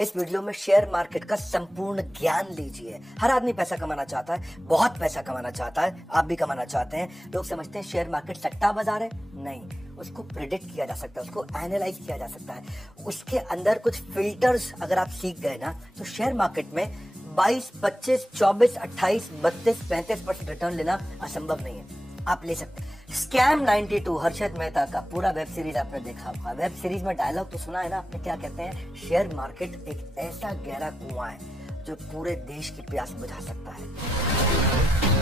इस वीडियो में share market का संपूर्ण ज्ञान लीजिए। हर आदमी पैसा कमाना चाहता है, बहुत पैसा कमाना चाहता है, आप भी कमाना चाहते हैं। लोग समझते हैं शेयर मार्केट सट्टा बाजार है, नहीं, उसको प्रेडिक्ट किया जा सकता है, उसको एनालाइज किया जा सकता है। उसके अंदर कुछ फिल्टर्स अगर आप सीख गए ना, तो शेयर मार्केट में 22, 25, 24, 28, 32, 35% रिटर्न लेना असंभव नहीं है। आप ले सकते हैं। स्कैम 92 हर्षद मेहता का पूरा वेब सीरीज आपने देखा होगा। वेब सीरीज में डायलॉग तो सुना है ना आपने, क्या कहते हैं? शेयर मार्केट एक ऐसा गहरा कुआं है जो पूरे देश की प्यास बुझा सकता है।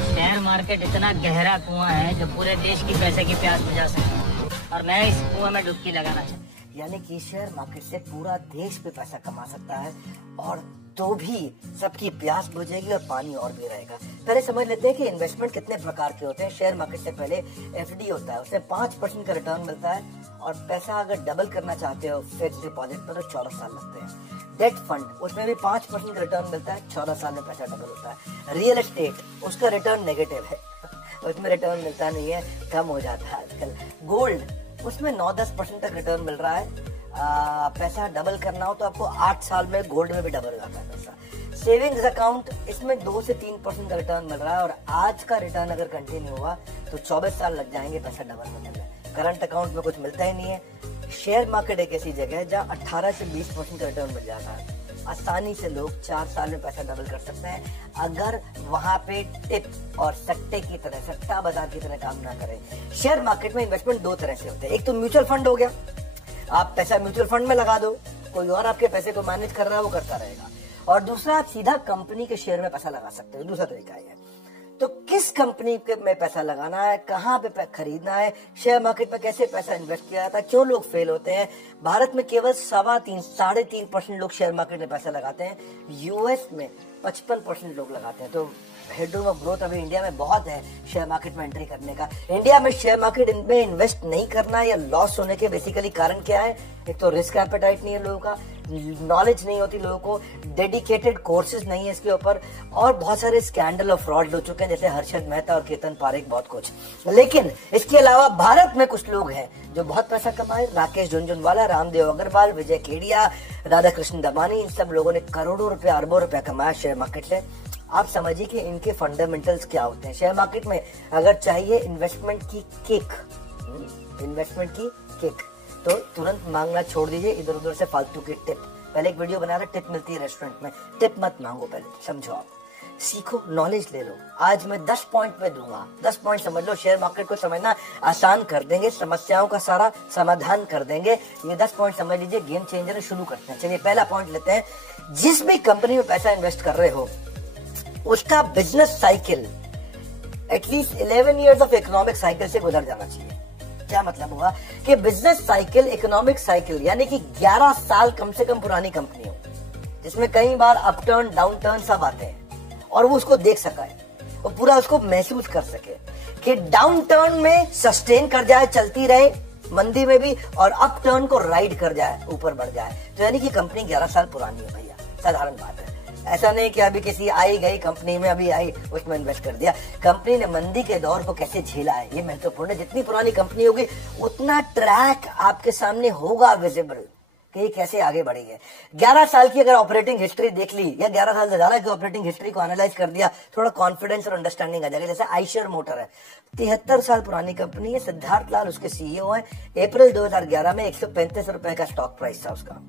शेयर मार्केट इतना गहरा कुआं है जो पूरे देश की पैसे की प्यास बुझा सकता है, और मैं इस कुआं में डुबकी लगाना चाहता हूं। यानी कि शेयर मार्केट से पूरा देश पे पैसा कमा सकता है, और तो भी सबकी प्यास बुझेगी और पानी और भी रहेगा। पहले समझ लेते हैं कि इन्वेस्टमेंट कितने प्रकार के होते हैं। शेयर मार्केट से पहले एफडी होता है, उसमें 5% का रिटर्न मिलता है, और पैसा अगर डबल करना चाहते हो फिक्स्ड डिपॉजिट पर तो 14 साल लगते हैं। डेट फंड, उसमें भी 5% का रिटर्न मिलता है, 14 साल में पैसा डबल होता है। रियल एस्टेट, उसका रिटर्न नेगेटिव है, उसमें रिटर्न मिलता नहीं है, कम हो जाता है आजकल। गोल्ड, उसमें 9-10% तक रिटर्न मिल रहा है। पैसा डबल करना हो तो आपको 8 साल में गोल्ड में भी डबल हो जाता है पैसा। सेविंग्स अकाउंट, इसमें 2 से 3% का रिटर्न मिल रहा है, और आज का रिटर्न अगर कंटिन्यू हुआ तो 24 साल लग जाएंगे पैसा डबल होने में। करंट अकाउंट में कुछ मिलता ही नहीं है। शेयर मार्केट एक ऐसी जगह है जहाँ 18 से 20% का रिटर्न मिल जाता है। आसानी से लोग 4 साल में पैसा डबल कर सकते हैं, अगर वहां पे टिप और सट्टे की तरह, सट्टा बाजार की तरह काम ना करें। शेयर मार्केट में इन्वेस्टमेंट 2 तरह से होते हैं। एक तो म्यूचुअल फंड हो गया, आप पैसा म्यूचुअल फंड में लगा दो, कोई और आपके पैसे को मैनेज कर रहा है, वो करता रहेगा। और दूसरा, आप सीधा कंपनी के शेयर में पैसा लगा सकते हो। दूसरा तरीका है। तो किस कंपनी में पैसा लगाना है, कहाँ पे खरीदना है, शेयर मार्केट में कैसे पैसा इन्वेस्ट किया जाता है, क्यों लोग फेल होते हैं? भारत में केवल 3.5% लोग शेयर मार्केट में पैसा लगाते हैं, यूएस में 55% लोग लगाते हैं। तो हेडरूम ऑफ ग्रोथ अभी इंडिया में बहुत है शेयर मार्केट में एंट्री करने का। इंडिया में शेयर मार्केट में इन्वेस्ट नहीं करना या लॉस होने के बेसिकली कारण क्या है? एक तो रिस्क एपेटाइट नहीं है लोगों का, नॉलेज नहीं होती लोगों को, डेडिकेटेड कोर्सेज नहीं है इसके ऊपर, और बहुत सारे स्कैंडल और फ्रॉड हो चुके हैं, जैसे हर्षद मेहता और केतन पारेख, बहुत कुछ। लेकिन इसके अलावा भारत में कुछ लोग हैं जो बहुत पैसा कमाए। राकेश झुनझुनवाला, रामदेव अग्रवाल, विजय केडिया, राधा कृष्ण दमानी, इन सब लोगों ने करोड़ों रुपया, अरबों रुपया कमाया शेयर मार्केट से। आप समझिए कि इनके फंडामेंटल्स क्या होते हैं। शेयर मार्केट में अगर चाहिए इन्वेस्टमेंट की किक, तो तुरंत मांगना छोड़ दीजिए इधर उधर से फालतू की टिप। पहले एक वीडियो बना रहा, टिप मिलती है रेस्टोरेंट में, टिप मत मांगो, पहले समझो, आप सीखो, नॉलेज ले लो। आज मैं 10 पॉइंट में दूंगा, 10 पॉइंट समझ लो, शेयर मार्केट को समझना आसान कर देंगे, समस्याओं का सारा समाधान कर देंगे। ये 10 पॉइंट समझ लीजिए, गेम चेंजर। शुरू करते हैं। चलिए पहला पॉइंट लेते हैं। जिस भी कंपनी में पैसा इन्वेस्ट कर रहे हो, उसका business cycle at least 11 years of economic cycle से गुजर जाना चाहिए। क्या मतलब हुआ कि बिजनेस साइकिल, इकोनॉमिक साइकिल, यानी कि 11 साल कम से कम पुरानी कंपनी हो, जिसमें कई बार अपटर्न डाउनटर्न सब आते हैं, और वो उसको देख सका है, और पूरा उसको महसूस कर सके कि डाउनटर्न में सस्टेन कर जाए, चलती रहे मंदी में भी, और अपटर्न को राइड कर जाए, ऊपर बढ़ जाए। तो यानी कि कंपनी 11 साल पुरानी है भैया, साधारण बात है। ऐसा नहीं कि अभी किसी आई गई कंपनी में अभी आई उसमें इन्वेस्ट कर दिया। कंपनी ने मंदी के दौर को कैसे झेला है, ये महत्वपूर्ण है। जितनी पुरानी कंपनी होगी उतना ट्रैक आपके सामने होगा विजिबल कि ये कैसे आगे बढ़ी है। 11 साल की अगर ऑपरेटिंग हिस्ट्री देख ली, या 11 साल से ज्यादा की ऑपरेटिंग हिस्ट्री को एनालाइज कर दिया, थोड़ा कॉन्फिडेंस और अंडरस्टैंडिंग आ जाएगा। जैसे आइशर मोटर है, 73 साल पुरानी कंपनी है, सिद्धार्थ लाल उसके सीईओ हैं। अप्रैल 2011 में 135 रुपए का स्टॉक प्राइस था उसका,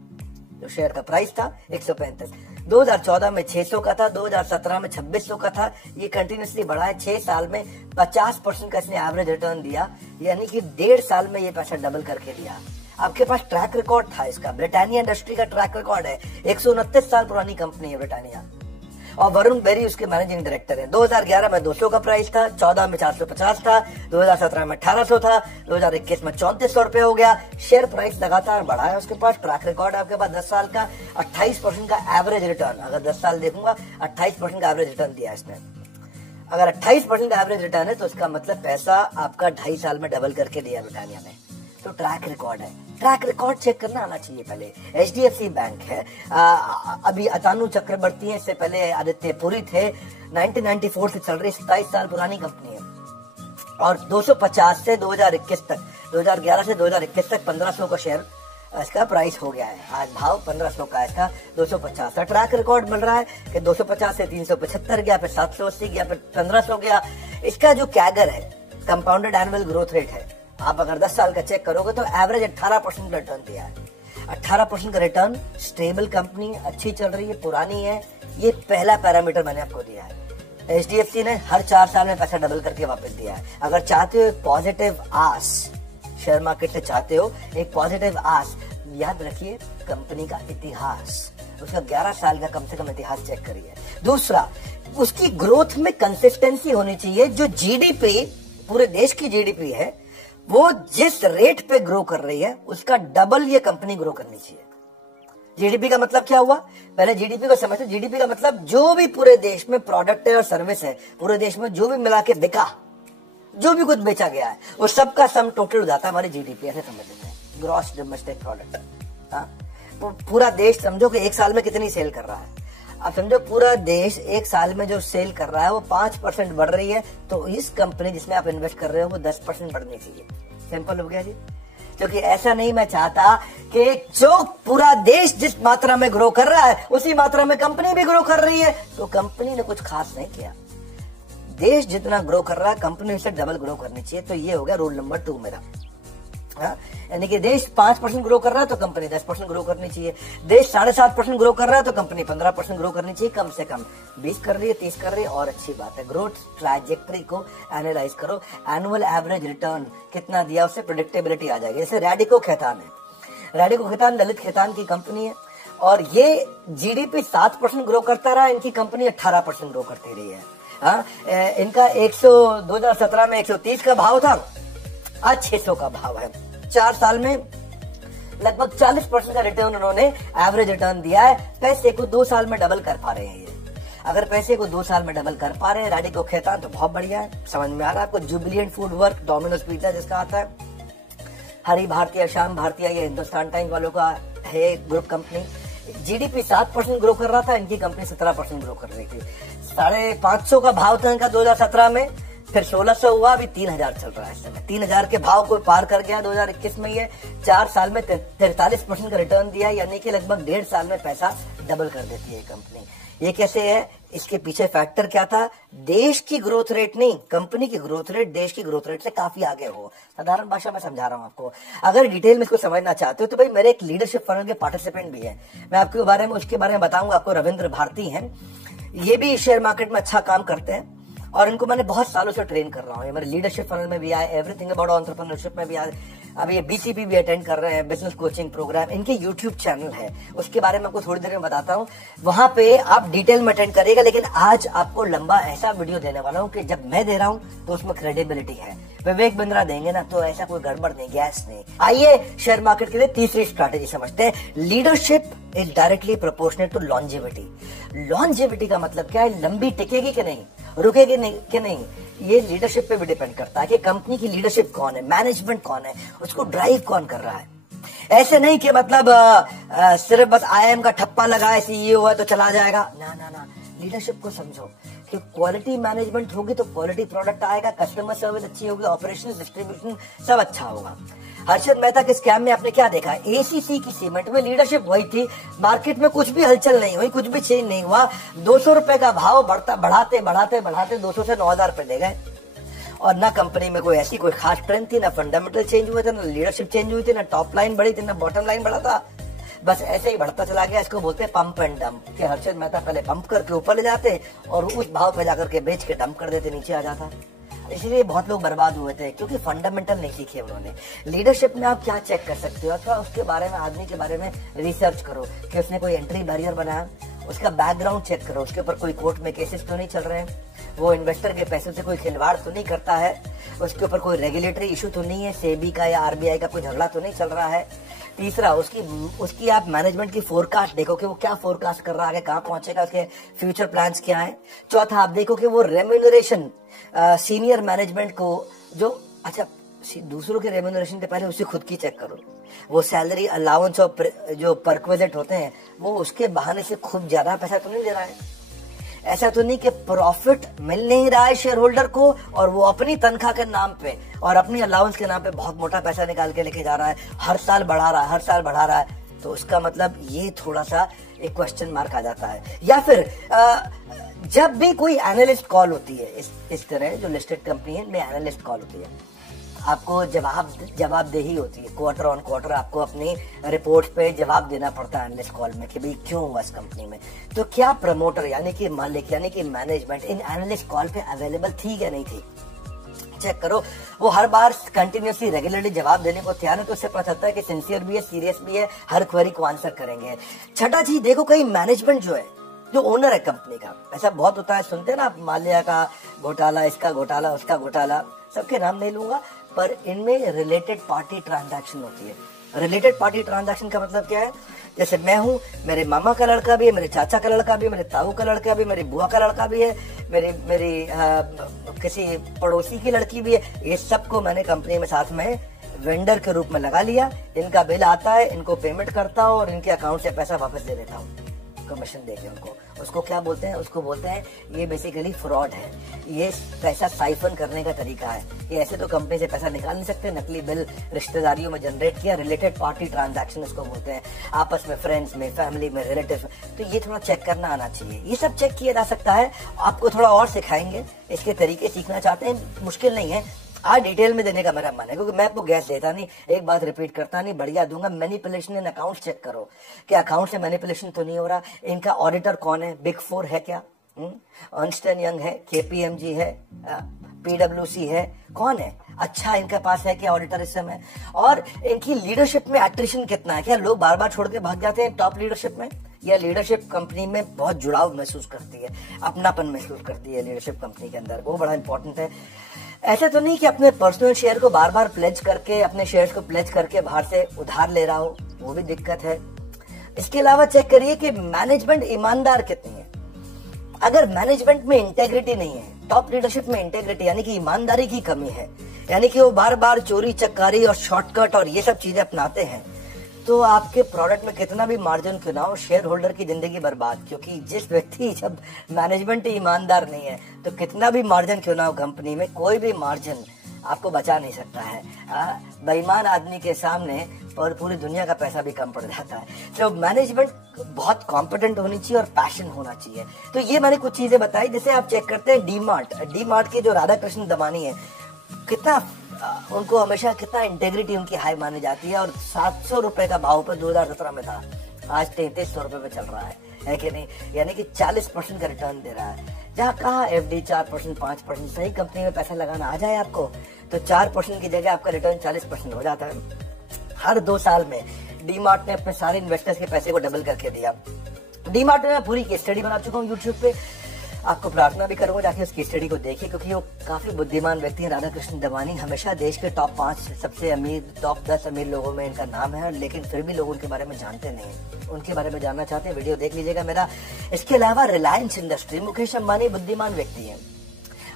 जो शेयर का प्राइस था 135। 2014 में 600 का था, 2017 में 2600 का था। ये कंटिन्यूसली बढ़ा है। 6 साल में 50% का इसने एवरेज रिटर्न दिया, यानी कि 1.5 साल में ये पैसा डबल करके दिया। आपके पास ट्रैक रिकॉर्ड था इसका। ब्रिटानिया इंडस्ट्री का ट्रैक रिकॉर्ड है, 129 साल पुरानी कंपनी है ब्रिटानिया, और वरुण बेरी उसके मैनेजिंग डायरेक्टर है। 2011 में 200 का प्राइस था, 14 में 450 था, 2017 में 1800 था, 2021 में 3400 रुपए हो गया। शेयर प्राइस लगातार बढ़ा है उसके पास। ट्रैक रिकॉर्ड है आपके पास 10 साल का, 28% का एवरेज रिटर्न। अगर 10 साल देखूंगा, 28% का एवरेज रिटर्न दिया इसने। अगर 28% का एवरेज रिटर्न है तो इसका मतलब पैसा आपका 2.5 साल में डबल करके दिया ब्रिटानिया ने। तो ट्रैक रिकॉर्ड है, ट्रैक रिकॉर्ड चेक करना आना चाहिए पहले। HDFC बैंक है, अभी अतानु चक्रवर्ती है, इससे पहले आदित्य पुरी थे। 1994 से चल रही, 27 साल पुरानी कंपनी है, और 250 से 2021 तक, 2011 से 2021 तक 1500 का शेयर इसका प्राइस हो गया है, आज भाव 1500 का, इसका 250 का ट्रैक रिकॉर्ड मिल रहा है कि 250 से 375 गया, फिर 780 गया, फिर 1500 गया। इसका जो कैगर है, कंपाउंडेड एनुअल ग्रोथ रेट है, आप अगर 10 साल का चेक करोगे तो एवरेज 18% रिटर्न दिया है। 18% का रिटर्न, स्टेबल कंपनी, अच्छी चल रही है, पुरानी है, ये पहला पैरामीटर मैंने आपको दिया है। HDFC ने हर 4 साल में पैसा डबल करके वापस दिया है। अगर चाहते हो एक पॉजिटिव आस, शेयर मार्केट से चाहते हो एक पॉजिटिव आस, याद रखिए कंपनी का इतिहास, उसका 11 साल का कम से कम इतिहास चेक करिए। दूसरा, उसकी ग्रोथ में कंसिस्टेंसी होनी चाहिए। जो जीडीपी, पूरे देश की जीडीपी है, वो जिस रेट पे ग्रो कर रही है उसका डबल ये कंपनी ग्रो करनी चाहिए। जीडीपी का मतलब क्या हुआ, पहले जीडीपी को समझते। जीडीपी का मतलब जो भी पूरे देश में प्रोडक्ट है और सर्विस है, पूरे देश में जो भी मिला के बिका, जो भी कुछ बेचा गया है, वो सबका सम टोटल हो जाता है हमारी जीडीपी, ऐसे समझ लेते हैं, ग्रॉस डोमेस्टिक प्रोडक्ट। हाँ, पूरा देश समझो कि एक साल में कितनी सेल कर रहा है। अब समझो पूरा देश एक साल में जो सेल कर रहा है वो 5% बढ़ रही है, तो इस कंपनी जिसमें आप इन्वेस्ट कर रहे हो वो 10% बढ़नी चाहिए। सिंपल हो गया जी। क्योंकि ऐसा नहीं मैं चाहता कि जो पूरा देश जिस मात्रा में ग्रो कर रहा है उसी मात्रा में कंपनी भी ग्रो कर रही है, तो कंपनी ने कुछ खास नहीं किया। देश जितना ग्रो कर रहा है कंपनी से डबल ग्रो करनी चाहिए। तो ये हो गया रूल नंबर 2 मेरा। यानी कि देश 5% ग्रो कर रहा है तो कंपनी 10% ग्रो करनी चाहिए। देश 7.5% ग्रो कर रहा है तो कंपनी 15% ग्रो करनी चाहिए। कम से कम 20 कर रही है, 30 कर रही है और अच्छी बात है। ग्रोथ ट्रैजेक्टरी को एनालाइज करो, एनुअल एवरेज रिटर्न कितना दिया, उससे प्रेडिक्टेबिलिटी आ जाएगी। जैसे रैडिको खैतान है, रैडिको खैतान ललित खैतान की कंपनी है और ये जीडीपी 7% ग्रो करता रहा, इनकी कंपनी 18% ग्रो करती रही है। इनका 2017 में 130 का भाव था, आज 600 का भाव है। 4 साल में लगभग 40% का रिटर्न उन्होंने एवरेज रिटर्न दिया है। पैसे को 2 साल में डबल कर पा रहे हैं ये। अगर पैसे को 2 साल में डबल कर पा रहे हैं रैडिको खैतान, तो बहुत बढ़िया है। समझ में आ रहा है आपको। जुबिलिएंट फूड वर्क, डोमिनोज पिज्जा जिसका आता है, हरी भारतीय, श्याम भारतीय, ये हिंदुस्तान टाइम्स वालों का है ग्रुप कंपनी। जीडीपी 7% ग्रो कर रहा था, इनकी कंपनी 17% ग्रो कर रही थी। 550 का भाव था इनका 2017 में, फिर 1600 हुआ, अभी 3000 चल रहा है इस समय। 3000 के भाव को पार कर गया 2021 में। ये 4 साल में 43% का रिटर्न दिया, यानी कि लगभग 1.5 साल में पैसा डबल कर देती है कंपनी। ये कैसे है, इसके पीछे फैक्टर क्या था? देश की ग्रोथ रेट नहीं, कंपनी की ग्रोथ रेट देश की ग्रोथ रेट से काफी आगे हो। साधारण भाषा में समझा रहा हूं आपको। अगर डिटेल में इसको समझना चाहते हो तो भाई मेरे एक लीडरशिप फनल के पार्टिसिपेंट भी है, मैं आपके बारे में उसके बारे में बताऊंगा आपको। रविंद्र भारती हैं, ये भी शेयर मार्केट में अच्छा काम करते हैं और इनको मैंने बहुत सालों से ट्रेन कर रहा हूँ। ये मेरे लीडरशिप फनल में भी आए, एवरीथिंग अबाउट एंटरप्रेन्योरशिप में भी आए। अभी ये BCP भी अटेंड कर रहे हैं, बिजनेस कोचिंग प्रोग्राम। इनके YouTube चैनल है, उसके बारे में आपको थोड़ी देर में बताता हूँ। वहां पे आप डिटेल में अटेंड करिएगा। लेकिन आज आपको लंबा ऐसा वीडियो देने वाला हूँ कि जब मैं दे रहा हूँ तो उसमें क्रेडिबिलिटी है। विवेक बिंद्रा देंगे ना तो ऐसा कोई गड़बड़ नहीं, गैस नहीं। आइए शेयर मार्केट के लिए तीसरी स्ट्रैटेजी समझते हैं। Leadership is directly proportional to longevity. Longevity का मतलब क्या है? लंबी टिकेगी कि नहीं, रुकेगी नहीं कि नहीं, ये लीडरशिप पे भी डिपेंड करता है कि कंपनी की लीडरशिप कौन है, मैनेजमेंट कौन है, उसको ड्राइव कौन कर रहा है। ऐसे नहीं कि मतलब सिर्फ बस IIM का ठप्पा लगाए, CEO है तो चला जाएगा। ना ना ना, लीडरशिप को समझो कि क्वालिटी मैनेजमेंट होगी तो क्वालिटी प्रोडक्ट आएगा, कस्टमर सर्विस अच्छी होगी, ऑपरेशन डिस्ट्रीब्यूशन सब अच्छा होगा। हर्षद मेहता के स्कैम में आपने क्या देखा? ACC की सीमेंट में लीडरशिप वही थी, मार्केट में कुछ भी हलचल नहीं हुई, कुछ भी चेंज नहीं हुआ। 200 रुपए का भाव बढ़ाते 200 से 9000 रुपए ले गए और ना कंपनी में कोई ऐसी कोई खास ट्रेंड थी, ना फंडामेंटल चेंज हुए थे, ना लीडरशिप चेंज हुई थी, ना टॉप लाइन बढ़ी थी, ना बॉटम लाइन बढ़ा था। बस ऐसे ही बढ़ता चला गया। इसको बोलते हैं पंप एंड डंप, कि हर्षद मेहता पहले पंप करके ऊपर ले जाते और उस भाव पे जाकर के बेच के डंप कर देते, नीचे आ जाता। इसलिए बहुत लोग बर्बाद हुए थे क्योंकि फंडामेंटल नहीं सीखे उन्होंने। लीडरशिप में आप क्या चेक कर सकते हो? अथवा उसके बारे में, आदमी के बारे में रिसर्च करो कि उसने कोई एंट्री बैरियर बनाया, उसका बैकग्राउंड चेक करो, उसके ऊपर कोई कोर्ट में केसेस तो नहीं चल रहे हैं, वो इन्वेस्टर के पैसों से कोई खिलवाड़ तो नहीं करता है, उसके ऊपर कोई रेगुलेटरी इशू तो नहीं है, सेबी का या RBI का कोई झगड़ा तो नहीं चल रहा है। तीसरा, उसकी आप मैनेजमेंट की फोरकास्ट देखो कि वो क्या फोरकास्ट कर रहा है, आगे कहाँ पहुंचेगा, उसके फ्यूचर प्लान्स क्या है। चौथा, आप देखो कि वो रेम्यूनरेशन सीनियर मैनेजमेंट को जो, अच्छा दूसरों के रेम्यूनरेशन के पहले उसे खुद की चेक करो। वो सैलरी अलाउंस और जो परक्विजिट होते हैं वो उसके बहाने से खूब ज्यादा पैसा तो नहीं दे रहा है। ऐसा तो नहीं कि प्रॉफिट मिल नहीं रहा है शेयर होल्डर को और वो अपनी तनख्वाह के नाम पे और अपनी अलाउंस के नाम पे बहुत मोटा पैसा निकाल के लेके जा रहा है, हर साल बढ़ा रहा है, हर साल बढ़ा रहा है। तो उसका मतलब ये थोड़ा सा एक क्वेश्चन मार्क आ जाता है। या फिर जब भी कोई एनालिस्ट कॉल होती है इस तरह जो लिस्टेड कंपनी है में एनालिस्ट कॉल होती है, आपको जवाबदेही होती है, क्वार्टर ऑन क्वार्टर आपको अपनी रिपोर्ट पे जवाब देना पड़ता है एनालिस्ट कॉल में कि भाई क्यों हुआ इस कंपनी में। तो क्या प्रमोटर यानी कि मालिक यानी कि मैनेजमेंट इन एनालिस्ट कॉल पे अवेलेबल थी या नहीं थी? चेक करो, वो हर बार कंटिन्यूसली रेगुलरली जवाब देने को तैयार है, तो उससे पता चलता है कि सिंसियर भी है, सीरियस भी है, हर क्वेरी को आंसर करेंगे। छठा चीज देखो, कहीं मैनेजमेंट जो है, जो ओनर है कंपनी का, ऐसा बहुत होता है, सुनते हैं ना आप, माल्या का घोटाला, इसका घोटाला, उसका घोटाला, सबके नाम नहीं लूंगा, पर इनमें रिलेटेड पार्टी ट्रांजैक्शन होती है। रिलेटेड पार्टी ट्रांजैक्शन का मतलब क्या है? जैसे मैं हूँ, मेरे मामा का लड़का भी है, मेरे चाचा का लड़का भी है, मेरे ताऊ का लड़का भी है, मेरी बुआ का लड़का भी है, मेरी किसी पड़ोसी की लड़की भी है, ये सबको मैंने कंपनी में साथ में वेंडर के रूप में लगा लिया। इनका बिल आता है, इनको पेमेंट करता हूँ और इनके अकाउंट से पैसा वापस दे देता हूँ कमीशन देके उनको। उसको क्या बोलते हैं? उसको बोलते हैं ये बेसिकली फ्रॉड है, ये पैसा साइफन करने का तरीका है। ये ऐसे तो कंपनी से पैसा निकाल नहीं सकते, नकली बिल रिश्तेदारियों में जनरेट किया, रिलेटेड पार्टी ट्रांजैक्शन उसको बोलते हैं, आपस में, फ्रेंड्स में, फैमिली में, रिलेटिव। तो ये थोड़ा चेक करना आना चाहिए, ये सब चेक किया जा सकता है। आपको थोड़ा और सिखाएंगे, इसके तरीके सीखना चाहते हैं, मुश्किल नहीं है। आज डिटेल में देने का मेरा मन है, क्योंकि मैं आपको गैस देता नहीं, एक बात रिपीट करता नहीं, बढ़िया दूंगा। मैनिपुलेशन इन अकाउंट चेक करो कि अकाउंट से मैनिपुलेशन तो नहीं हो रहा। इनका ऑडिटर कौन है? बिग फोर है क्या? अर्नस्ट एंड यंग है, केपीएमजी है, पीडब्ल्यूसी है, कौन है? अच्छा इनके पास है क्या ऑडिटर इस समय? और इनकी लीडरशिप में एट्रिशन कितना है? क्या लोग बार बार छोड़ के भाग जाते हैं टॉप लीडरशिप में? या लीडरशिप कंपनी में बहुत जुड़ाव महसूस करती है, अपनापन महसूस करती है लीडरशिप कंपनी के अंदर, वो बड़ा इंपॉर्टेंट है। ऐसे तो नहीं कि अपने पर्सनल शेयर को बार बार प्लेज करके, अपने शेयर्स को प्लेज करके बाहर से उधार ले रहा हो, वो भी दिक्कत है। इसके अलावा चेक करिए कि मैनेजमेंट ईमानदार कितनी है। अगर मैनेजमेंट में इंटेग्रिटी नहीं है, टॉप लीडरशिप में इंटेग्रिटी यानी कि ईमानदारी की कमी है, यानी कि वो बार बार चोरी चक्कारी और शॉर्टकट और ये सब चीजें अपनाते हैं, तो आपके प्रोडक्ट में कितना भी मार्जिन क्यों ना हो, शेयर होल्डर की जिंदगी बर्बाद। क्योंकि जिस व्यक्ति, जब मैनेजमेंट ईमानदार नहीं है, तो कितना भी मार्जिन क्यों ना हो कंपनी में, कोई भी मार्जिन आपको बचा नहीं सकता है। बेईमान आदमी के सामने और पूरी दुनिया का पैसा भी कम पड़ जाता है। तो मैनेजमेंट बहुत कॉम्पिटेंट होनी चाहिए और पैशन होना चाहिए। तो ये मैंने कुछ चीजें बताई। जैसे आप चेक करते हैं डी-मार्ट के जो राधा कृष्ण दमानी है, कितना उनको हमेशा कितना इंटेग्रिटी उनकी हाई मानी जाती है, और 700 रुपए का भाव पर 2017 में था, आज 3300 रुपए पे चल रहा है कि नहीं? यानी कि 40% का रिटर्न दे रहा है। जहाँ कहा FD 4%, 5%, सही कंपनी में पैसा लगाना आ जाए आपको, तो 4% की जगह आपका रिटर्न 40% हो जाता है। हर 2 साल में डी-मार्ट ने अपने सारे इन्वेस्टर्स के पैसे को डबल करके दिया। डी-मार्ट में मैं पूरी केस स्टडी बना चुका हूँ यूट्यूब पे, आपको प्रार्थना भी करूंगा जाके उसकी स्टडी को देखिए, क्योंकि वो काफी बुद्धिमान व्यक्ति है। राधा कृष्ण दमानी हमेशा देश के टॉप 5 सबसे अमीर, टॉप 10 अमीर लोगों में इनका नाम है, लेकिन फिर भी लोग उनके बारे में जानते नहीं है। उनके बारे में जानना चाहते हैं, वीडियो देख लीजिएगा मेरा। इसके अलावा रिलायंस इंडस्ट्री, मुकेश अंबानी बुद्धिमान व्यक्ति है,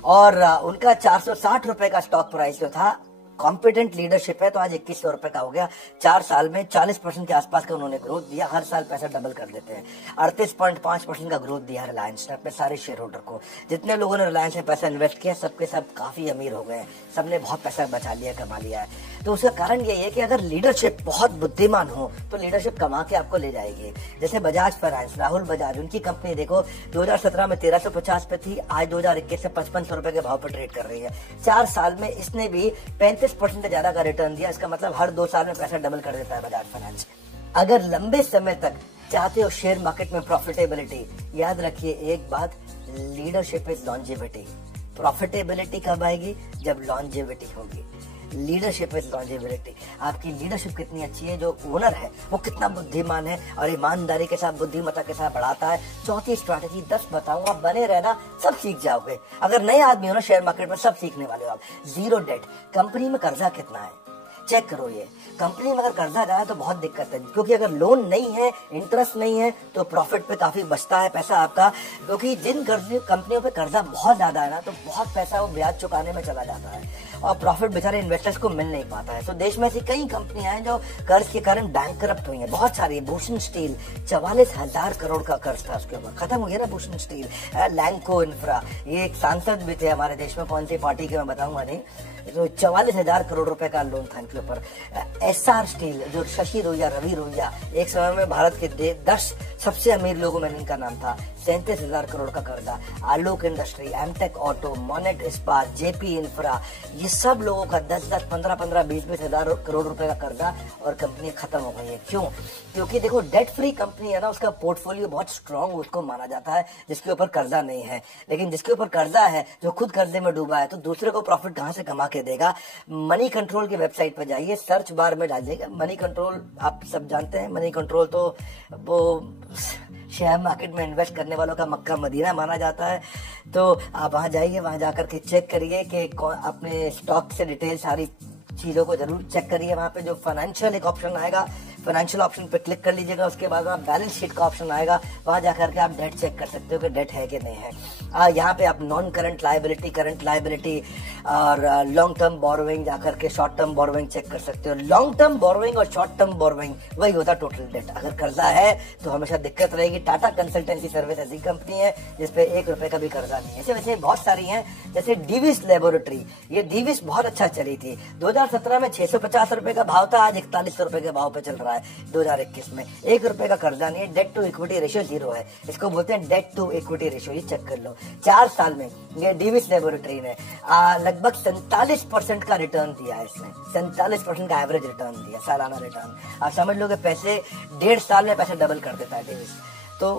और उनका 460 रुपए का स्टॉक प्राइस जो था, कॉम्पिटेंट लीडरशिप है, तो आज 2100 रुपए का हो गया। 4 साल में 40% के आसपास का उन्होंने ग्रोथ दिया, हर साल पैसा डबल कर देते हैं। 38.5% का ग्रोथ दिया रिलायंस ने अपने सारे शेयर होल्डर को। जितने लोगों ने रिलायंस में पैसा इन्वेस्ट किया, सबके सब काफी अमीर हो गए, सबने बहुत पैसा बचा लिया, कमा लिया है। तो उसका कारण यही है कि अगर लीडरशिप बहुत बुद्धिमान हो तो लीडरशिप कमा के आपको ले जाएगी। जैसे बजाज फाइनेंस, राहुल बजाज, उनकी कंपनी देखो 2017 में 1350 पे थी, आज 2021 से 5500 रुपए के भाव पर ट्रेड कर रही है। 4 साल में इसने भी 35% से ज्यादा का रिटर्न दिया। इसका मतलब हर 2 साल में पैसा डबल कर देता है बजाज फाइनेंस। अगर लंबे समय तक चाहते हो शेयर मार्केट में प्रॉफिटेबिलिटी, याद रखिए एक बात, लीडरशिप इज लॉन्जेविटी। प्रॉफिटेबिलिटी कब आएगी? जब लॉन्जेविटी होगी। Leadership is longevity. आपकी लीडरशिप कितनी अच्छी है, जो ओनर है वो कितना बुद्धिमान है और ईमानदारी के साथ, बुद्धिमत्ता के साथ बढ़ाता है। चौथी स्ट्रैटेजी 10 बताऊंगा, बने रहना, सब सीख जाओगे। अगर नए आदमी हो ना शेयर मार्केट में, सब सीखने वाले हो आप। 0 डेट। कंपनी में कर्जा कितना है चेक करो। ये कंपनी में अगर कर्जा जाए तो बहुत दिक्कत है, क्योंकि अगर लोन नहीं है, इंटरेस्ट नहीं है, तो प्रॉफिट पे काफी बचता है पैसा आपका। क्योंकि जिन कंपनियों पे कर्जा बहुत ज्यादा है ना, तो बहुत पैसा वो ब्याज चुकाने में चला जाता है। और प्रॉफिट बेचारे इन्वेस्टर्स को मिल नहीं पाता है। तो देश में ऐसी कई कंपनियां हैं जो कर्ज के कारण बैंकरप्ट हुई हैं, बहुत सारी। भूषण स्टील 44,000 करोड़ का कर्ज था, उसके ऊपर खत्म हो गया ना भूषण स्टील। लैंको इंफ्रा, ये एक सांसद भी थे हमारे देश में, कौन सी पार्टी के मैं बताऊंगा नहीं, तो 44,000 करोड़ रुपए का लोन था इनके ऊपर। एसआर स्टील, जो शशि रोया, रवि रोया, एक समय में भारत के 10 सबसे अमीर लोगों में इनका नाम था, 37,000 करोड़ का कर्जा। आलोक इंडस्ट्री, एमटेक ऑटो, मोनेट इस्पात, जेपी इंफ्रा, ये सब लोगों का 10-10, 15-15, 20-20 हजार करोड़ रुपए का कर्जा, और कंपनी खत्म हो गई है। क्यों? क्योंकि देखो डेट फ्री कंपनी है ना, उसका पोर्टफोलियो बहुत स्ट्रांग उसको माना जाता है, जिसके ऊपर कर्जा नहीं है। लेकिन जिसके ऊपर कर्जा है, जो खुद कर्जे में डूबा है, तो दूसरे को प्रॉफिट कहां से कमा के देगा? मनी कंट्रोल की वेबसाइट पर जाइए, सर्च बार में डालिएगा मनी कंट्रोल। आप सब जानते हैं मनी कंट्रोल तो वो शेयर मार्केट में इन्वेस्ट करने वालों का मक्का मदीना माना जाता है। तो आप वहां जाइए, वहां जाकर के चेक करिए कि अपने स्टॉक से डिटेल सारी चीजों को जरूर चेक करिए। वहां पे जो फाइनेंशियल एक ऑप्शन आएगा, फाइनेंशियल ऑप्शन पे क्लिक कर लीजिएगा। उसके बाद वहाँ बैलेंस शीट का ऑप्शन आएगा, वहां जाकर के आप डेट चेक कर सकते हो कि डेट है कि नहीं है। यहाँ पे आप non current liability, current liability और लॉन्ग टर्म बोरोइंग जाकर के शॉर्ट टर्म बोरोइंग चेक कर सकते हो। लॉन्ग टर्म बोरोइंग और शॉर्ट टर्म बोरोइंग वही होता है टोटल डेट। अगर कर्जा है तो हमेशा दिक्कत रहेगी। टाटा कंसल्टेंसी सर्विस ऐसी कंपनी है जिसपे 1 रुपए का भी कर्जा नहीं है। ऐसे वैसे बहुत सारी हैं, जैसे डिविस लेबोरेटरी। ये डिविस बहुत अच्छा चली थी, 2017 में 650 रुपए का भाव था, आज 4100 रुपए के भाव पे चल रहा है 2021 में। 1 रुपए का कर्जा नहीं है, डेट टू इक्विटी रेशियो 0 है, इसको बोलते हैं डेट टू इक्विटी रेशियो। ये चेक कर लो। 4 साल में ये डिविस लेबोरेटरी ने लगभग 47% का रिटर्न दिया है। इसने 47% का एवरेज रिटर्न दिया, सालाना रिटर्न। आप समझ लो कि पैसे 1.5 साल में पैसे डबल कर देता है डिविस। तो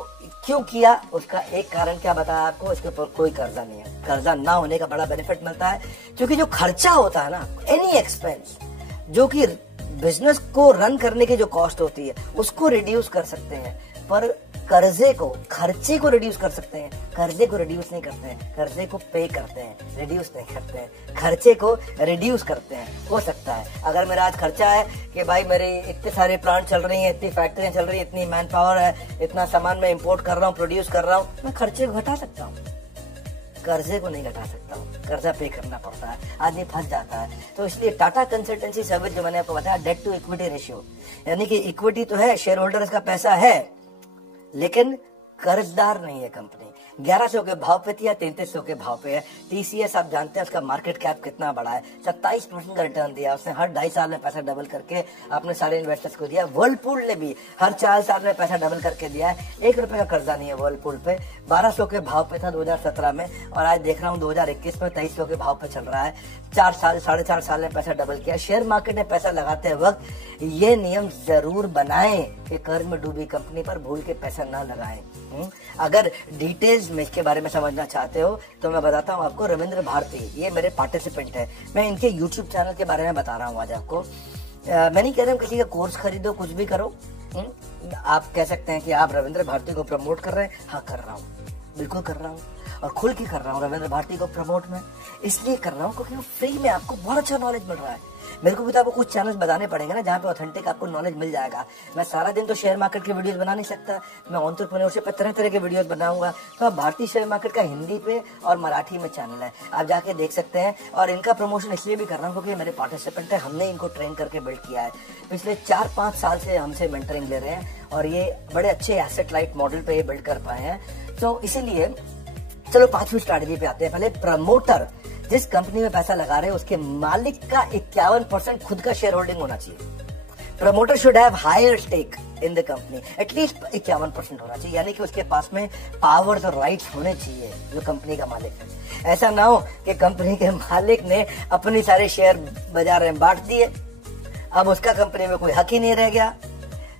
क्यों किया? उसका एक कारण क्या बताया आपको, इसके ऊपर कोई कर्जा नहीं है। कर्जा ना होने का बड़ा बेनिफिट मिलता है, क्योंकि जो खर्चा होता है ना, एनी एक्सपेंस जो कि बिजनेस को रन करने की जो कॉस्ट होती है उसको रिड्यूस कर सकते हैं, पर कर्जे को, खर्चे को रिड्यूस कर सकते हैं। कर्जे को रिड्यूस नहीं करते हैं, कर्जे को पे करते हैं, रिड्यूस नहीं करते हैं। खर्चे को रिड्यूस करते हैं। हो सकता है अगर मेरा आज खर्चा है कि भाई मेरे इतने सारे प्लांट चल रही हैं, इतनी फैक्ट्रियां चल रही है, इतनी मैन पावर है, इतना सामान मैं इंपोर्ट कर रहा हूँ, प्रोड्यूस कर रहा हूँ, मैं खर्चे को घटा सकता हूँ, कर्जे को नहीं घटा सकता हूँ। कर्जा पे करना पड़ता है, आदमी फंस जाता है। तो इसलिए टाटा कंसल्टेंसी सर्विस जो मैंने आपको बताया, डेट टू इक्विटी रेशियो, यानी कि इक्विटी तो है, शेयर होल्डर्स का पैसा है, लेकिन कर्जदार नहीं है कंपनी। 1100 के भाव पे थी या 3300 के भाव पे है। टीसीएस आप जानते हैं उसका मार्केट कैप कितना बड़ा है, 27% का रिटर्न दिया उसने। हर 2.5 साल में पैसा डबल करके अपने सारे इन्वेस्टर्स को दिया। वर्लपूल ने भी हर 4 साल में पैसा डबल करके दिया है। 1 रुपए का कर्जा नहीं है वर्लपूल पे। 1200 के भाव पे था 2017 में, और आज देख रहा हूँ 2021 में 2300 के भाव पे चल रहा है। 4 साल, 4.5 साल में पैसा डबल किया। शेयर मार्केट में पैसा लगाते वक्त ये नियम जरूर बनाएं कि कर्ज में डूबी कंपनी पर भूल के पैसा ना लगाएं। अगर डिटेल्स में इसके बारे में समझना चाहते हो तो मैं बताता हूँ आपको। रविंद्र भारती, ये मेरे पार्टिसिपेंट है, मैं इनके यूट्यूब चैनल के बारे में बता रहा हूँ आज आपको। मैं नहीं कह रहा हूँ किसी का कोर्स खरीदो, कुछ भी करो। आप कह सकते हैं कि आप रविंद्र भारती को प्रमोट कर रहे हैं। हाँ, कर रहा हूँ, बिल्कुल कर रहा हूँ, और खुल के कर रहा हूँ। रविंद्र भारती को प्रमोट में इसलिए कर रहा हूँ क्योंकि फ्री में आपको बहुत अच्छा नॉलेज मिल रहा है। मेरे को भी तो आपको कुछ चैनल्स बताने पड़ेंगे ना जहाँ पे ऑथेंटिक आपको नॉलेज मिल जाएगा। मैं सारा दिन तो शेयर मार्केट के वीडियोस बना नहीं सकता, मैं एंटरप्रेन्योरशिप पे तरह तरह के वीडियोस बनाऊंगा। तो भारतीय शेयर मार्केट का हिंदी पे और मराठी में चैनल है, आप जाके देख सकते हैं। और इनका प्रमोशन इसलिए भी कर रहा हूँ क्योंकि मेरे पार्टिसिपेंट है, हमने इनको ट्रेन करके बिल्ड किया है। पिछले 4-5 साल से हमसे मेंटरिंग ले रहे हैं और ये बड़े अच्छे एसेट लाइट मॉडल पे ये बिल्ड कर पाए हैं। तो इसीलिए चलो 5वीं स्ट्रैटेजी पे आते हैं। पहले प्रमोटर जिस कंपनी में पैसा लगा रहे हैं उसके मालिक का 51% खुद का शेयर होल्डिंग होना चाहिए। Promoter should have higher stake in the company, at least 51% होना चाहिए, यानी कि उसके पास में पावर्स और राइट्स होने चाहिए जो कंपनी का मालिक है। ऐसा ना हो कि कंपनी के मालिक ने अपनी सारे शेयर बाजार में बांट दिए, अब उसका कंपनी में कोई हक ही नहीं रह गया।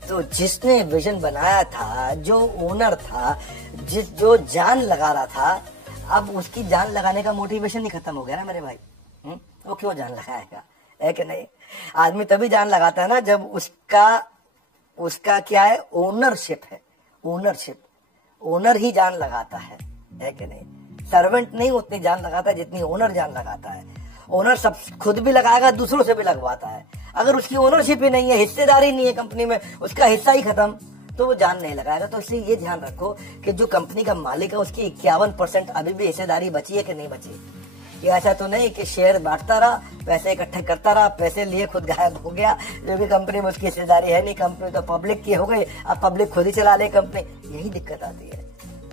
तो जिसने विजन बनाया था, जो ओनर था, जो जान लगा रहा था, अब उसकी जान लगाने का मोटिवेशन ही खत्म हो गया ना मेरे भाई। वो क्यों जान लगाएगा, है कि नहीं? आदमी तभी जान लगाता है ना जब उसका क्या है, ओनरशिप है। ओनरशिप, ओनर ही जान लगाता है कि नहीं? सर्वेंट नहीं उतनी जान लगाता जितनी ओनर जान लगाता है। ओनर सब खुद भी लगाएगा, दूसरों से भी लगवाता है। अगर उसकी ओनरशिप ही नहीं है, हिस्सेदारी नहीं है कंपनी में, उसका हिस्सा ही खत्म, तो वो जान नहीं लगाएगा। तो इसलिए ये ध्यान रखो कि जो कंपनी का मालिक है उसकी 51% अभी भी हिस्सेदारी बची है कि नहीं बची। कि ऐसा तो नहीं कि शेयर बांटता रहा, पैसे इकट्ठे करता रहा, पैसे लिए खुद गायब हो गया, जो कि कंपनी में उसकी हिस्सेदारी है नहीं, कंपनी तो पब्लिक की हो गई, अब पब्लिक खुद ही चला ले कंपनी। यही दिक्कत आती है।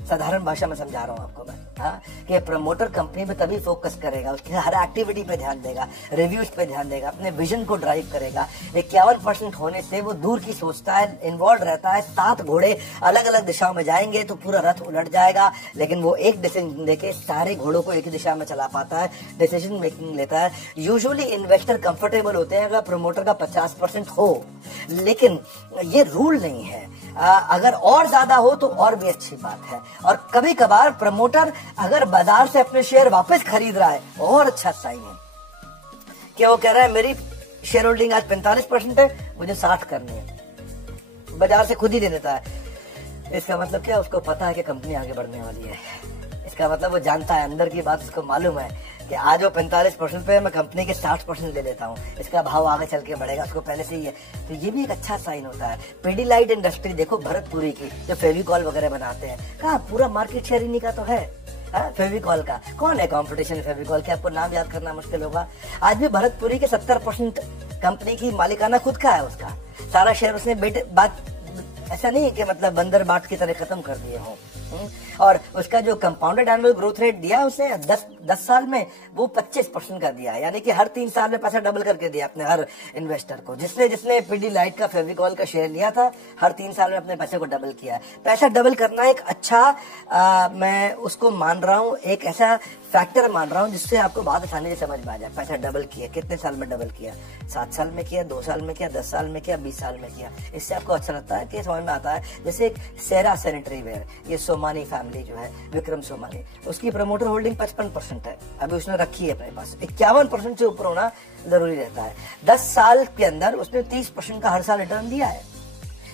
साधारण भाषा में समझा रहा हूँ आपको मैं, हाँ, कि प्रमोटर कंपनी पे तभी फोकस करेगा, उसकी हर एक्टिविटी पे ध्यान देगा, रिव्यूज पे ध्यान देगा, अपने विजन को ड्राइव करेगा। 51% होने से वो दूर की सोचता है, इन्वॉल्व रहता है। 7 घोड़े अलग अलग दिशाओं में जाएंगे तो पूरा रथ उलट जाएगा, लेकिन वो एक डिसीजन लेके सारे घोड़ों को एक ही दिशा में चला पाता है, डिसीजन मेकिंग लेता है। यूजुअली इन्वेस्टर कंफर्टेबल होते हैं अगर प्रमोटर का 50% हो, लेकिन ये रूल नहीं है। अगर और ज्यादा हो तो और भी अच्छी बात है। और कभी कभार प्रमोटर अगर बाजार से अपने शेयर वापस खरीद रहा है, और अच्छा साइन है कि वो कह रहा है मेरी शेयर होल्डिंग आज 45% है, मुझे 60 करनी है, बाजार से खुद ही दे देता है। इसका मतलब क्या, उसको पता है कि कंपनी आगे बढ़ने वाली है। इसका मतलब वो जानता है, अंदर की बात उसको मालूम है कि आज वो 45% पे, मैं कंपनी के 60% ले लेता हूँ, इसका भाव आगे चल के बढ़ेगा, उसको पहले से ही है। तो ये भी एक अच्छा साइन होता है। पीडीलाइट इंडस्ट्री देखो, भरतपुरी की, जो फेविकॉल वगैरह बनाते हैं, कहा पूरा मार्केट शेयर इन्हीं का तो है। फेविकॉल का कौन है कंपटीशन? फेविकॉल के आपको नाम याद करना मुश्किल होगा। आज भी भरतपुरी के 70% कंपनी की मालिकाना खुद का है, उसका सारा शेयर उसने बात, ऐसा नहीं है कि मतलब बंदर बाट की तरह खत्म कर दिए हो। और उसका जो कंपाउंडेड एनुअल ग्रोथ रेट दिया उसने 10 साल में, वो 25% का दिया है, यानी कि हर 3 साल में पैसा डबल करके दिया अपने हर इन्वेस्टर को। जिसने पीडीलाइट का फेविकॉल का शेयर लिया था, हर 3 साल में अपने पैसे को डबल किया है। पैसा डबल करना एक अच्छा मैं उसको मान रहा हूँ, एक ऐसा फैक्टर मान रहा हूँ जिससे आपको बात आसानी से समझ में आ जाए। पैसा डबल किया, कितने साल में डबल किया? 7 साल में किया, 2 साल में किया, 10 साल में किया, 20 साल में किया। इससे आपको अच्छा लगता है कि समझ में आता है। जैसे एक सेरा सैनिटरी वेयर, ये सोमानी फैमिली जो है, विक्रम सोमानी, उसकी प्रमोटर होल्डिंग 55% है, अभी उसने रखी है अपने पास। 51% से ऊपर होना जरूरी रहता है। 10 साल के अंदर उसने 30% का हर साल रिटर्न दिया है,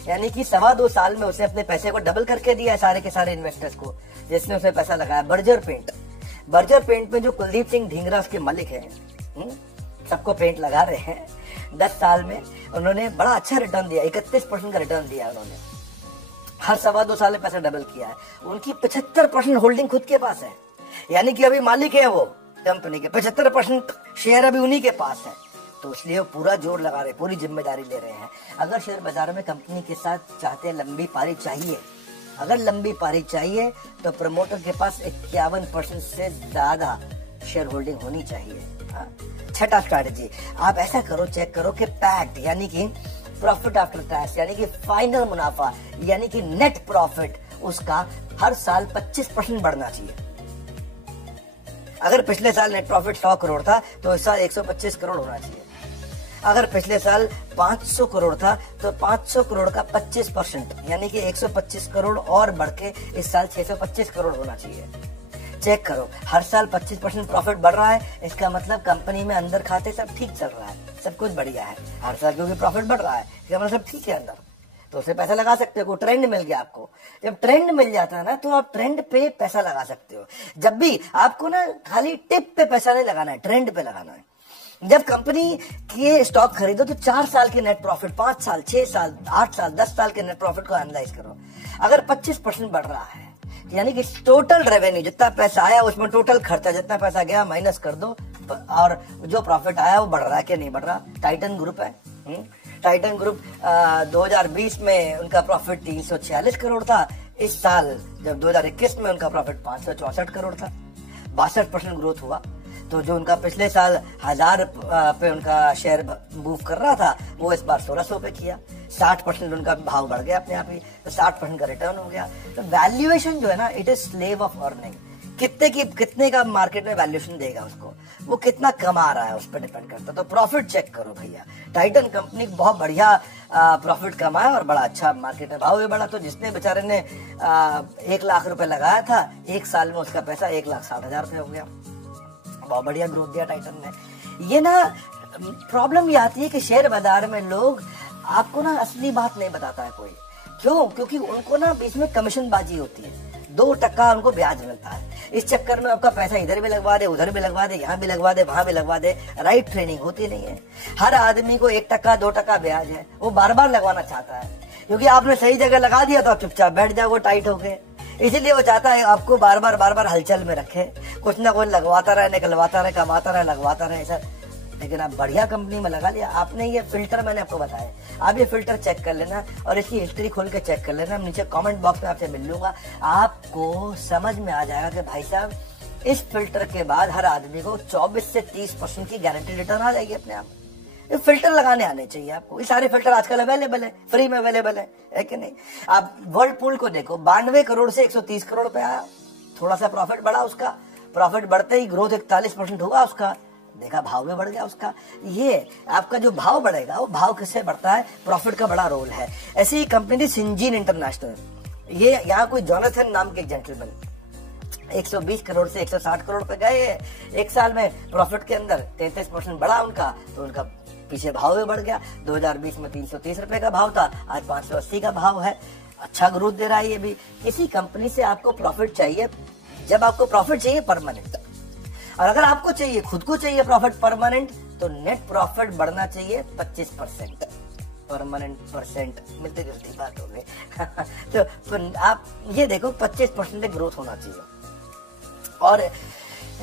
यानी कि 2.25 साल में उसने अपने पैसे को डबल करके दिया है सारे के सारे इन्वेस्टर्स को, जिसने उसने पैसा लगाया। बर्जर पेंट में जो कुलदीप सिंह ढींगरा उसके मालिक है, सबको पेंट लगा रहे हैं, 10 साल में उन्होंने बड़ा अच्छा रिटर्न दिया, 31% का रिटर्न दिया उन्होंने, हर 2.25 साल में पैसा डबल किया है। उनकी 75% होल्डिंग खुद के पास है, यानी कि अभी मालिक है वो कंपनी के, 75% शेयर अभी उन्हीं के पास है। तो इसलिए वो पूरा जोर लगा रहे, पूरी जिम्मेदारी ले रहे हैं। अगर शेयर बाजार में कंपनी के साथ चाहते हैं लंबी पारी चाहिए, अगर लंबी पारी चाहिए तो प्रमोटर के पास 51% से ज्यादा शेयर होल्डिंग होनी चाहिए। छठा स्ट्रैटेजी, आप ऐसा करो, चेक करो कि पैक्ट यानी कि प्रॉफिट आफ्टर टैक्स, यानी कि फाइनल मुनाफा, यानी कि नेट प्रॉफिट, उसका हर साल 25% बढ़ना चाहिए। अगर पिछले साल नेट प्रॉफिट 100 करोड़ था तो इस साल 125 करोड़ होना चाहिए। अगर पिछले साल 500 करोड़ था तो 500 करोड़ का 25%, यानी कि 125 करोड़ और बढ़ के इस साल 625 करोड़ होना चाहिए। चेक करो, हर साल 25% प्रॉफिट बढ़ रहा है, इसका मतलब कंपनी में अंदर खाते सब ठीक चल रहा है, सब कुछ बढ़िया है। हर साल क्योंकि प्रॉफिट बढ़ रहा है, इसका मतलब सब ठीक है अंदर, तो उसे पैसा लगा सकते हो। ट्रेंड मिल गया आपको, जब ट्रेंड मिल जाता है ना तो आप ट्रेंड पे पैसा लगा सकते हो। जब भी आपको ना खाली टिप पे पैसा नहीं लगाना है, ट्रेंड पे लगाना है। जब कंपनी के स्टॉक खरीदो तो 4 साल के नेट प्रॉफिट, 5 साल, 6 साल, 8 साल, 10 साल के नेट प्रॉफिट को एनालाइज करो। अगर 25% बढ़ रहा है, यानी कि टोटल रेवेन्यू, जितना पैसा आया उसमें टोटल खर्चा जितना पैसा गया माइनस कर दो, और जो प्रॉफिट आया वो बढ़ रहा है कि नहीं बढ़ रहा। टाइटन ग्रुप है, टाइटन ग्रुप 2020 में उनका प्रॉफिट 346 करोड़ था, इस साल जब 2021 में उनका प्रॉफिट 564 करोड़ था, 62% ग्रोथ हुआ। तो जो उनका पिछले साल 1000 पे उनका शेयर मूव कर रहा था, वो इस बार 1600 पे किया, 60% उनका भाव बढ़ गया अपने आप ही, तो 60% का रिटर्न हो गया। तो वैल्यूएशन जो है ना, it is slave of earning. कितने का मार्केट में वैल्यूएशन देगा उसको, वो कितना कमा रहा है उस पर डिपेंड करता है। तो प्रॉफिट चेक करो भैया, टाइटन कंपनी बहुत बढ़िया प्रॉफिट कमाया और बड़ा अच्छा मार्केट में भाव भी बढ़ा। तो जिसने बेचारे ने 1 लाख रुपए लगाया था, 1 साल में उसका पैसा 1,60,000 रुपये हो गया। बहुत बढ़िया ग्रोथ दिया टाइटन ने। ये ना प्रॉब्लम ये आती है कि शेयर बाजार में लोग आपको ना असली बात नहीं बताता है कोई। क्यों? क्योंकि उनको ना बीच में कमीशन बाजी होती है, 2% उनको ब्याज मिलता है। इस चक्कर में आपका पैसा इधर भी लगवा दे, उधर भी लगवा दे, यहाँ भी लगवा दे, वहां भी लगवा दे। राइट ट्रेनिंग होती नहीं है। हर आदमी को 1%, 2% ब्याज है, वो बार बार लगवाना चाहता है, क्योंकि आपने सही जगह लगा दिया तो आप चुपचाप बैठ जाओगे टाइट होके। इसीलिए वो चाहता है आपको बार बार हलचल में रखे, कुछ ना कुछ लगवाता रहे, निकलवाता रहे, कमाता रहे, लगवाता रहे सर। लेकिन आप बढ़िया कंपनी में लगा लिया आपने। ये फिल्टर मैंने आपको बताया, आप ये फिल्टर चेक कर लेना और इसकी हिस्ट्री खोल के चेक कर लेना। नीचे कमेंट बॉक्स में आपसे मिल लूंगा, आपको समझ में आ जाएगा कि भाई साहब इस फिल्टर के बाद हर आदमी को 24 से 30% की गारंटी रिटर्न आ जाएगी अपने आप। ये फिल्टर लगाने आने चाहिए आपको। ये सारे फिल्टर आजकल अवेलेबल है, फ्री में अवेलेबल है कि नहीं। आप वर्लपूल को देखो, 92 करोड़ से 130 करोड़ पे आया, थोड़ा सा प्रॉफिट बढ़ा उसका, प्रॉफिट बढ़ते ही ग्रोथ 41% होगा उसका, देखा भाव भी बढ़ गया उसका। ये आपका जो भाव बढ़ेगा वो भाव किससे बढ़ता है, प्रॉफिट का बड़ा रोल है। ऐसी ही कंपनी थी सिंजीन इंटरनेशनल, ये यहाँ कोई जोनाथन नाम के जेंटलमैन 120 करोड़ से 160 करोड़ पे गए एक साल में, प्रॉफिट के अंदर 33% बढ़ा उनका, तो उनका पीछे भाव भी बढ़ गया। 2020 में 330 रुपए का भाव था, आज 580 का भाव है। अच्छा ग्रोथ दे रहा है ये भी। किसी कंपनी से आपको प्रॉफिट चाहिए, जब आपको प्रॉफिट चाहिए परमानेंट, और अगर आपको चाहिए, खुद को चाहिए प्रॉफिट परमानेंट, तो नेट प्रॉफिट बढ़ना चाहिए 25%। परमानेंट परसेंट मिलती जुलती बात हो गई। तो आप ये देखो 25% ग्रोथ होना चाहिए। और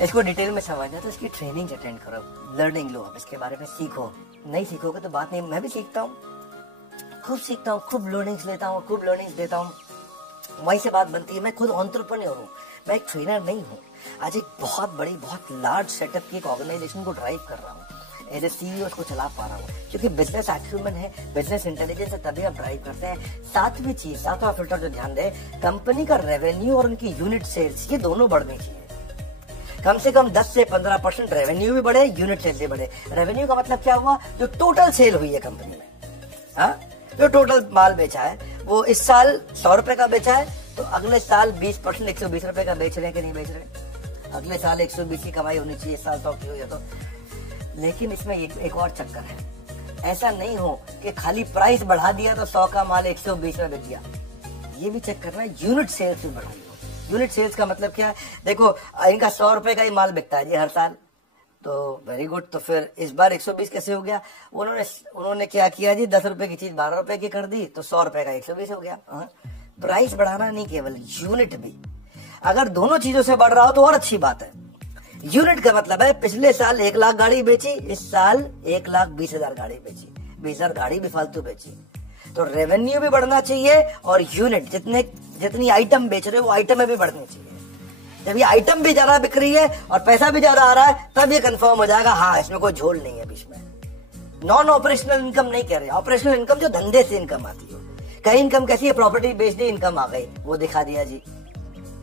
इसको डिटेल में समझना तो इसकी ट्रेनिंग अटेंड करो, लर्निंग लो, इसके बारे में सीखो। नहीं सीखोगे तो बात नहीं। मैं भी सीखता हूँ, खूब सीखता हूँ, खूब लर्निंग्स लेता हूँ, खूब लर्निंग्स देता हूँ, वहीं से बात बनती है। मैं खुद एंटरप्रेन्योर हूँ, मैं एक ट्रेनर नहीं हूँ। आज एक बहुत बड़ी, बहुत लार्ज सेटअप की एक ऑर्गेनाइजेशन को ड्राइव कर रहा हूँ, एज ए सीईओ उसको चला पा रहा हूँ, क्योंकि बिजनेस एक्यूमेन है, बिजनेस इंटेलिजेंस है, तभी आप ड्राइव करते हैं। सातवीं चीज, सातवां फिल्टर जो ध्यान दे, कंपनी का रेवेन्यू और उनकी यूनिट सेल्स, ये दोनों बढ़ने चाहिए। कम से कम 10 से 15% रेवेन्यू भी बढ़े, यूनिट सेल भी बढ़े। रेवेन्यू का मतलब क्या हुआ, जो टोटल सेल हुई है कंपनी में, हाँ, जो टोटल माल बेचा है वो इस साल 100 रुपए का बेचा है, तो अगले साल 20% 120 रुपए का बेच रहे हैं कि नहीं बेच रहे। अगले साल 120 की कमाई होनी चाहिए, इस साल 100 की हो या तो। लेकिन इसमें एक और चक्कर है, ऐसा नहीं हो कि खाली प्राइस बढ़ा दिया तो 100 का माल 120 में बिक गया। ये भी चेक करना है, यूनिट सेल्स भी बढ़ाई हो। यूनिट सेल्स का मतलब क्या है, देखो इनका 100 रुपए का ही माल बिकता है जी हर साल, तो वेरी गुड। तो फिर इस बार 120 कैसे हो गया, उन्होंने क्या किया जी, 10 रुपए की चीज 12 रुपए की कर दी, तो 100 रुपए का 120 हो गया। प्राइस बढ़ाना नहीं, केवल यूनिट भी। अगर दोनों चीजों से बढ़ रहा हो तो और अच्छी बात है। यूनिट का मतलब है पिछले साल 1 लाख गाड़ी बेची, इस साल 1,20,000 गाड़ी बेची, 20,000 गाड़ी भी फालतू बेची। तो रेवेन्यू भी बढ़ना चाहिए और यूनिट, जितनी आइटम बेच रहे हो वो आइटम भी बढ़नी चाहिए। जब ये आइटम भी ज्यादा बिक रही है और पैसा भी ज्यादा आ रहा है, तब ये कंफर्म हो जाएगा हाँ इसमें कोई झोल नहीं है बीच में। नॉन ऑपरेशनल इनकम नहीं कह रहे, ऑपरेशनल इनकम जो धंधे से इनकम आती हो। कई इनकम कैसी है, प्रॉपर्टी बेच दी इनकम आ गई, वो दिखा दिया जी,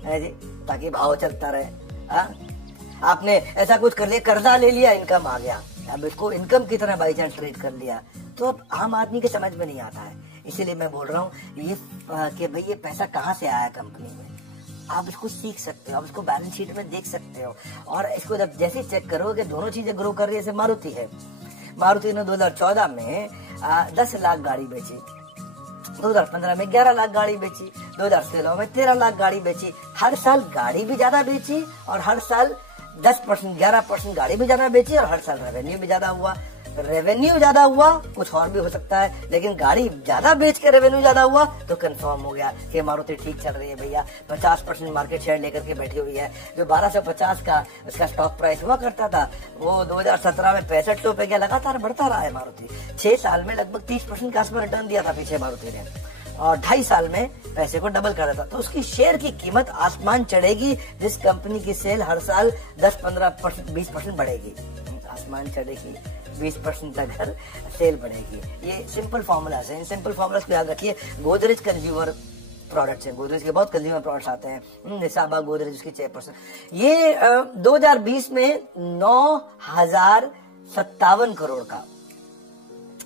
है जी, ताकि भाव चलता रहे। आपने ऐसा कुछ कर लिया, कर्जा ले लिया, इनकम आ गया, अब इसको इनकम की तरह बाई चांस ट्रेड कर लिया, तो अब आम आदमी के समझ में नहीं आता है। इसीलिए मैं बोल रहा हूँ ये कि भाई ये पैसा कहाँ से आया कंपनी में, आप इसको सीख सकते हो, आप इसको बैलेंस शीट में देख सकते हो। और इसको जब जैसे चेक करो कि दोनों चीजें ग्रो कर रही है, जैसे मारुति है, मारुति ने 2014 में 10 लाख गाड़ी बेची, 2015 में 11 लाख गाड़ी बेची, 2016 में 13 लाख गाड़ी बेची। हर साल गाड़ी भी ज्यादा बेची और हर साल 10% 11% गाड़ी भी ज्यादा बेची और हर साल रेवेन्यू भी ज्यादा हुआ। रेवेन्यू ज्यादा हुआ, कुछ और भी हो सकता है, लेकिन गाड़ी ज्यादा बेच के रेवेन्यू ज्यादा हुआ तो कंफर्म हो गया कि मारुति ठीक चल रही है भैया। 50% मार्केट शेयर लेकर के बैठी हुई है। जो 1250 का इसका स्टॉक प्राइस हुआ करता था, वो 2017 में 65 पे गया, लगातार बढ़ता रहा है मारुति। 6 साल में लगभग 30% का आसपास रिटर्न दिया था पीछे मारुति ने, और 2.5 साल में पैसे को डबल कर देता। तो उसकी शेयर की कीमत आसमान चढ़ेगी जिस कंपनी की सेल हर साल 10-15% 20% बढ़ेगी। आसमान चढ़ेगी 20% तक सेल बढ़ेगी। ये सिंपल फॉर्मूलाज है, इन सिंपल फॉर्मूलाज को याद रखिए। गोदरेज कंज्यूमर प्रोडक्ट्स हैं, गोदरेज के बहुत कंज्यूमर प्रोडक्ट्स आते हैं, निसाबा गोदरेज उसकी 6%। ये 2020 में 9,057 करोड़ का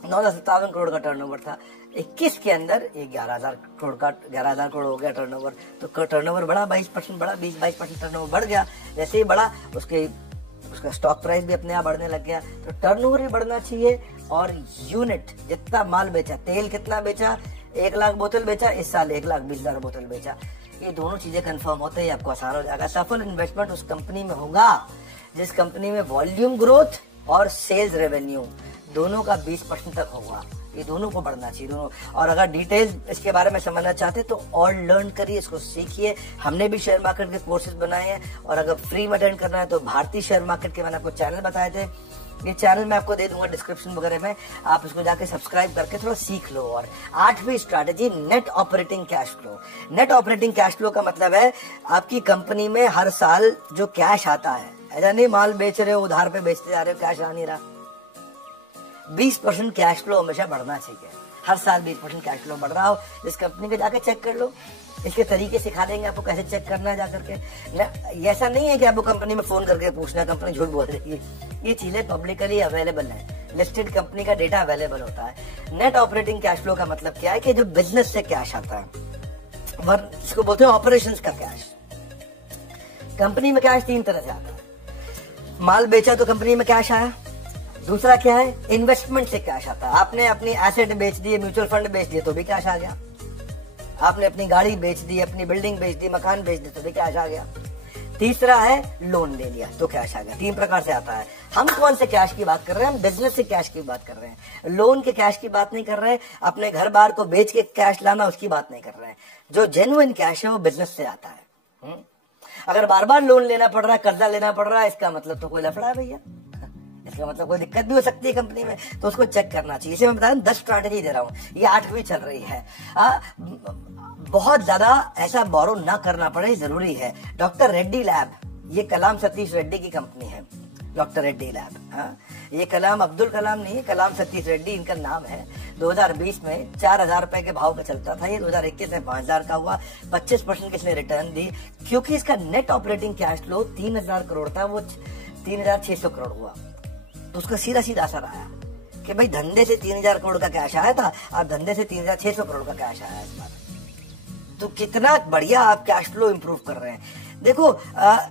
9,057 करोड़ का टर्नओवर था। 21 के अंदर ये 11,000 करोड़ हो गया टर्नओवर। तो टर्नओवर बढ़ा, 22% बढ़ा, 20-22% टर्नओवर बढ़ गया। जैसे ही बढ़ा उसका स्टॉक प्राइस भी अपने आप बढ़ने लग गया। तो टर्नओवर भी बढ़ना चाहिए और यूनिट, जितना माल बेचा, तेल कितना बेचा, 1 लाख बोतल बेचा, इस साल 1,20,000 बोतल बेचा। ये दोनों चीजें कंफर्म होते ही आपको आसान हो जाएगा। सफल इन्वेस्टमेंट उस कंपनी में होगा जिस कंपनी में वॉल्यूम ग्रोथ और सेल्स रेवेन्यू दोनों का 20% तक होगा। ये दोनों को बढ़ना चाहिए, दोनों। और अगर डिटेल इसके बारे में समझना चाहते तो और लर्न करिए, इसको सीखिए। हमने भी शेयर मार्केट के कोर्सेज बनाए हैं, और अगर फ्री में अटेंड करना है तो भारतीय शेयर मार्केट के मैंने आपको चैनल बताए थे, ये चैनल मैं आपको दे दूंगा डिस्क्रिप्शन वगैरह में, आप इसको जाके सब्सक्राइब करके थोड़ा सीख लो। और 8वीं strategy, net operating cash flow. Net operating cash flow का मतलब है आपकी कंपनी में हर साल जो कैश आता है, ऐसा नहीं माल बेच रहे हो उधार पे बेचते जा रहे हो, कैश आ नहीं रहा। 20% कैश फ्लो हमेशा बढ़ना चाहिए, हर साल 20% कैश फ्लो बढ़ रहा हो। इस कंपनी को जाके चेक कर लो, इसके तरीके सिखा देंगे आपको कैसे चेक करना है जाकर के। ऐसा नहीं है कि आपको कंपनी में फोन करके पूछना, कंपनी झूठ बोल रही है, ये चीजें पब्लिकली अवेलेबल है, लिस्टेड कंपनी का डेटा अवेलेबल होता है। नेट ऑपरेटिंग कैश फ्लो का मतलब क्या है कि जो बिजनेस से कैश आता है, इसको बोलते हैं ऑपरेशंस का कैश। कंपनी में कैश 3 तरह से आता है। माल बेचा तो कंपनी में कैश आया। दूसरा क्या है, इन्वेस्टमेंट से कैश आता है। आपने अपनी एसेट बेच दी, म्यूचुअल फंड बेच दिए तो भी कैश आ गया। आपने अपनी गाड़ी बेच दी, अपनी बिल्डिंग बेच दी, मकान बेच दी तो भी कैश आ गया। तीसरा है लोन ले लिया तो कैश आ गया। 3 प्रकार से आता है। हम कौन से कैश की बात कर रहे हैं, हम बिजनेस से कैश की बात कर रहे हैं, लोन के कैश की बात नहीं कर रहे हैं, अपने घर बार को बेच के कैश लाना उसकी बात नहीं कर रहे हैं। जो जेन्युइन कैश है वो बिजनेस से आता है। अगर बार बार लोन लेना पड़ रहा है, कर्जा लेना पड़ रहा है, इसका मतलब तो कोई लफड़ा है भैया, इसका मतलब कोई दिक्कत भी हो सकती है कंपनी में, तो उसको चेक करना चाहिए। इसे मैं बता रहा हूं 10 स्ट्रैटेजी दे रहा हूँ, ये 8वीं चल रही है। बहुत ज्यादा ऐसा बोरो ना करना पड़े, जरूरी है। डॉक्टर रेड्डी लैब, ये कलाम सतीश रेड्डी की कंपनी है, डॉक्टर रेड्डी लैब। ये कलाम अब्दुल कलाम नहीं है, कलाम सतीश रेड्डी इनका नाम है। 2020 में 4000 रुपए के भाव पे चलता था, ये 2021 में 5000 का हुआ। 25% किसने रिटर्न दी, क्योंकि इसका net operating cash flow 3000 crore था, वो 3600 करोड़ हुआ। तो उसका सीधा सीधा असर आया कि भाई धंधे से 3000 करोड़ का कैश आया था, अब धंधे से 3600 करोड़ का कैश आया इस बार। तो कितना बढ़िया आप कैश फ्लो इंप्रूव कर रहे हैं। देखो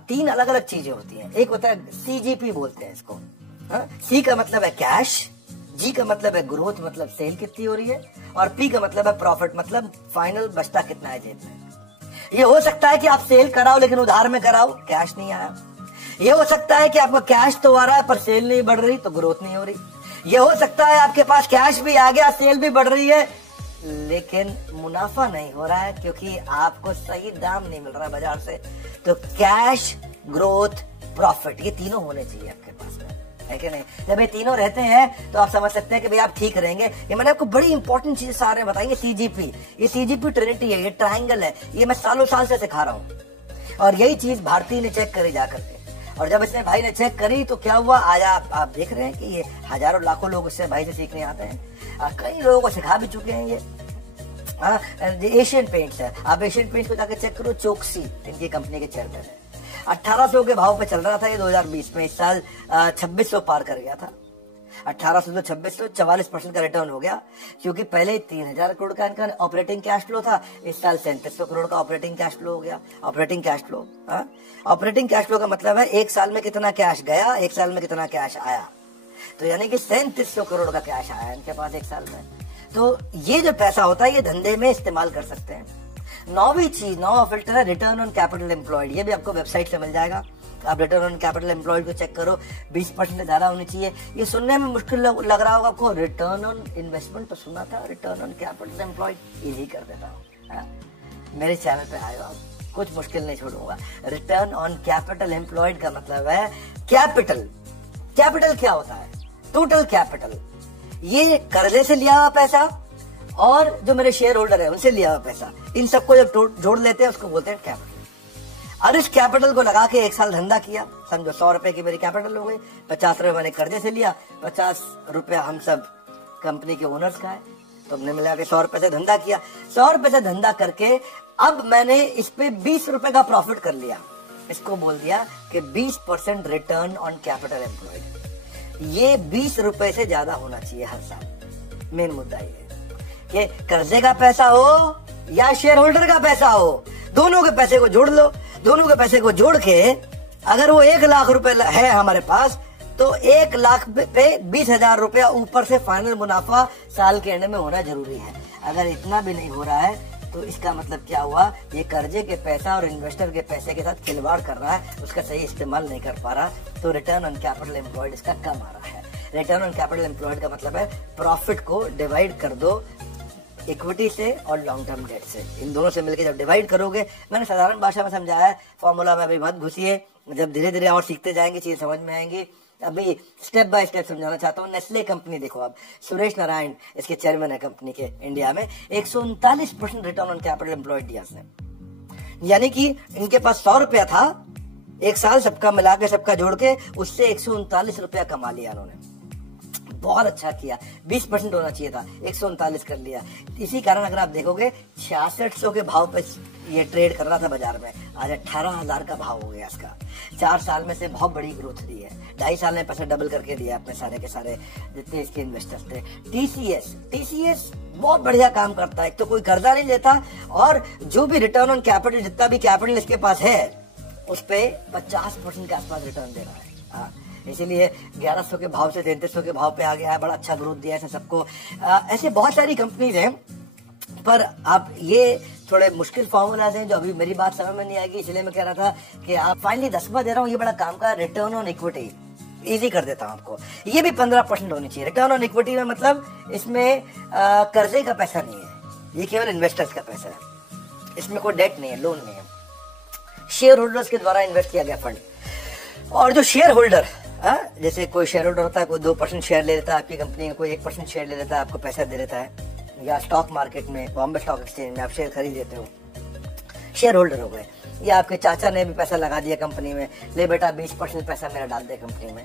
3 अलग अलग चीजें होती हैं। एक होता है CGP बोलते हैं इसको। C का मतलब है कैश, G का मतलब है ग्रोथ, मतलब सेल कितनी हो रही है, और P का मतलब है प्रॉफिट, मतलब फाइनल बचता कितना है जेब में। ये हो सकता है कि आप सेल कराओ लेकिन उधार में कराओ, कैश नहीं आया। ये हो सकता है कि आपका कैश तो आ रहा है पर सेल नहीं बढ़ रही, तो ग्रोथ नहीं हो रही। ये हो सकता है आपके पास कैश भी आ गया, सेल भी बढ़ रही है, लेकिन मुनाफा नहीं हो रहा है क्योंकि आपको सही दाम नहीं मिल रहा बाजार से। तो कैश, ग्रोथ, प्रॉफिट, ये तीनों होने चाहिए आपके पास में, है कि नहीं। जब ये तीनों रहते हैं तो आप समझ सकते हैं कि भाई आप ठीक रहेंगे। ये मैंने आपको बड़ी इंपॉर्टेंट चीज सारे बताएंगे। CGP, ये CGP ट्रिनिटी है, ये ट्रायंगल है, ये मैं सालों साल से सिखा रहा हूँ। और यही चीज भारती ने चेक करी जाकर के, और जब इसने भाई ने चेक करी तो क्या हुआ, आज आप देख रहे हैं कि ये हजारों लाखों लोग इससे भाई से सीखने आते हैं। कई लोगों को सिखा भी चुके हैं ये। एशियन पेंट्स है, आप एशियन पेंट्स को जाकर चेक करो, चोकसी इनकी कंपनी के चेयरमैन है। 1800 के भाव पे चल रहा था ये 2020 में, इस साल 2600 पार कर गया था। 1800 से 2600, 44% का रिटर्न हो गया, क्योंकि पहले 3000 करोड़ का इनका ऑपरेटिंग कैश फ्लो था, इस साल 3700 करोड़ का ऑपरेटिंग कैश फ्लो हो गया। Operating cash flow, operating cash flow का मतलब है एक साल में कितना कैश गया, एक साल में कितना कैश आया। तो यानी कि 3700 करोड़ का कैश आया इनके पास एक साल में। तो ये जो पैसा होता है ये धंधे में इस्तेमाल कर सकते हैं। 9वीं चीज, 9वां फिल्टर है रिटर्न ऑन कैपिटल एम्प्लॉयड। ये भी आपको वेबसाइट से मिल जाएगा, आप रिटर्न ऑन कैपिटल एम्प्लॉयड को चेक करो, 20% से ज्यादा होनी चाहिए। ये सुनने में मुश्किल लग रहा होगा आपको, रिटर्न ऑन इन्वेस्टमेंट तो सुना था, return on capital employed easy कर देता हूँ। मेरे चैनल पे आए आप, कुछ मुश्किल नहीं छोड़ूंगा। रिटर्न ऑन कैपिटल एम्प्लॉयड का मतलब है कैपिटल। कैपिटल क्या होता है, टोटल कैपिटल। ये कर्जे से लिया हुआ पैसा और जो मेरे शेयर होल्डर है उनसे लिया हुआ पैसा, इन सबको जब जोड़ लेते हैं उसको बोलते हैं कैपिटल। और इस कैपिटल को लगा के एक साल धंधा किया, समझो 100 रुपए की मेरी कैपिटल हो गई, 50 रुपए मैंने कर्जे से लिया, 50 रुपया हम सब कंपनी के ओनर्स का है, तो हमने मिला के 100 रुपए से धंधा किया। 100 रुपए से धंधा करके अब मैंने इस पे 20 रुपए का प्रॉफिट कर लिया। इसको बोल दिया कि 20% रिटर्न ऑन कैपिटल एम्प्लॉयड। ये 20 रुपए से ज्यादा होना चाहिए हर साल। मेन मुद्दा ये कि कर्जे का पैसा हो या शेयर होल्डर का पैसा हो, दोनों के पैसे को जोड़ लो। दोनों के पैसे को जोड़ के अगर वो 1 लाख रुपए है हमारे पास, तो 1 लाख पे 20,000 रुपया ऊपर से फाइनल मुनाफा साल के एंड में होना जरूरी है। अगर इतना भी नहीं हो रहा है तो इसका मतलब क्या हुआ, ये कर्जे के पैसा और इन्वेस्टर के पैसे के साथ खिलवाड़ कर रहा है, उसका सही इस्तेमाल नहीं कर पा रहा, तो रिटर्न ऑन कैपिटल एम्प्लॉयड इसका कम आ रहा है। रिटर्न ऑन कैपिटल एम्प्लॉयड का मतलब है प्रॉफिट को डिवाइड कर दो इक्विटी से और लॉन्ग टर्म डेट से, इन दोनों से मिलकर जब डिवाइड करोगे, मैंने साधारण भाषा में समझाया है, फॉर्मूला में अभी मत घुसिए, जब धीरे धीरे और सीखते जाएंगे चीज समझ में आएंगी। अभी स्टेप बाय स्टेप समझाना चाहता हूँ। नेस्ले कंपनी देखो, अब सुरेश नारायण इसके चेयरमैन है कंपनी के इंडिया में, 139% रिटर्न ऑन कैपिटल एम्प्लॉयड दिया इसने, यानी कि इनके पास 100 रुपया था, एक साल सबका मिला के सबका जोड़ के उससे 139 रुपया कमा लिया उन्होंने। बहुत अच्छा किया, 20% होना चाहिए था, 139 कर लिया। इसी कारण अगर आप देखोगे 6600 के भाव पे ये ट्रेड कर रहा था बाजार में, आज 18,000 का भाव हो गया इसका। 4 साल में से बहुत बड़ी ग्रोथ दी है, 2.5 साल में पैसा डबल करके दिया अपने सारे के सारे जितने इसके इन्वेस्टर्स थे। टीसीएस बहुत बढ़िया काम करता है, एक तो कोई कर्जा नहीं लेता और जो भी रिटर्न ऑन कैपिटल, जितना भी कैपिटल इसके पास है उस पे 50% के आसपास रिटर्न दे रहा है। हाँ, इसीलिए 1100 के भाव से 3300 के भाव पे आ गया है, बड़ा अच्छा ग्रोथ दिया है सबको। ऐसे बहुत सारी कंपनीज हैं, पर आप ये थोड़े मुश्किल फॉर्मूलाज हैं जो अभी मेरी बात समझ में नहीं आएगी, इसलिए मैं कह रहा था कि आप फाइनली 10वां दे रहा हूँ, ये बड़ा काम का रिटर्न ऑन इक्विटी इजी कर देता हूँ आपको। ये भी 15% होनी चाहिए। रिटर्न ऑन इक्विटी में मतलब इसमें कर्जे का पैसा नहीं है, ये केवल इन्वेस्टर्स का पैसा है, इसमें कोई डेट नहीं है, लोन नहीं है, शेयर होल्डर्स के द्वारा इन्वेस्ट किया गया फंड। और जो शेयर होल्डर, जैसे कोई शेयर होल्डर होता है, कोई 2% शेयर ले लेता है आपकी कंपनी में, कोई 1% शेयर ले लेता है, आपको पैसा दे देता है, या स्टॉक मार्केट में बॉम्बे स्टॉक एक्सचेंज में आप शेयर खरीद लेते हो, शेयर होल्डर हो गए। या आपके चाचा ने भी पैसा लगा दिया कंपनी में, ले बेटा 20% पैसा मेरा डाल दे कंपनी में।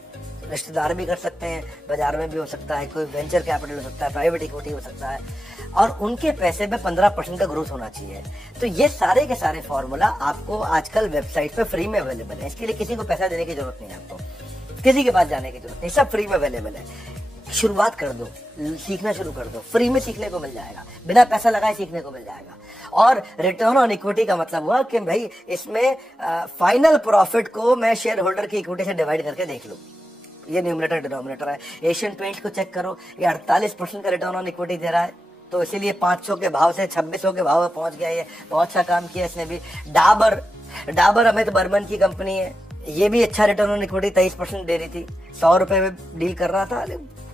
रिश्तेदार भी कर सकते हैं, बाजार में भी हो सकता है, कोई वेंचर कैपिटल हो सकता है, प्राइवेट इक्विटी हो सकता है, और उनके पैसे में 15% का ग्रोथ होना चाहिए। तो ये सारे के सारे फॉर्मूला आपको आजकल वेबसाइट पे फ्री में अवेलेबल है, इसके लिए किसी को पैसा देने की जरूरत नहीं है, आपको किसी के पास जाने की जरूरत नहीं, सब फ्री में अवेलेबल है। शुरुआत कर दो, सीखना शुरू कर दो, फ्री में सीखने को मिल जाएगा, बिना पैसा लगाए सीखने को मिल जाएगा। और रिटर्न ऑन इक्विटी का मतलब हुआ कि भाई इसमें फाइनल प्रॉफिट को मैं शेयर होल्डर की इक्विटी से डिवाइड करके देख लूं, ये न्यूमरेटर डिनोमिनेटर है। एशियन पेंट्स को चेक करो, ये 48% का रिटर्न ऑन इक्विटी दे रहा है, तो इसीलिए 500 के भाव से 2600 के भाव में पहुंच गया, ये बहुत अच्छा काम किया इसने भी। डाबर अमित बर्मन की कंपनी है, ये भी अच्छा रिटर्न ऑन इक्विटी 23% दे रही थी, 100 रुपए में डील कर रहा था,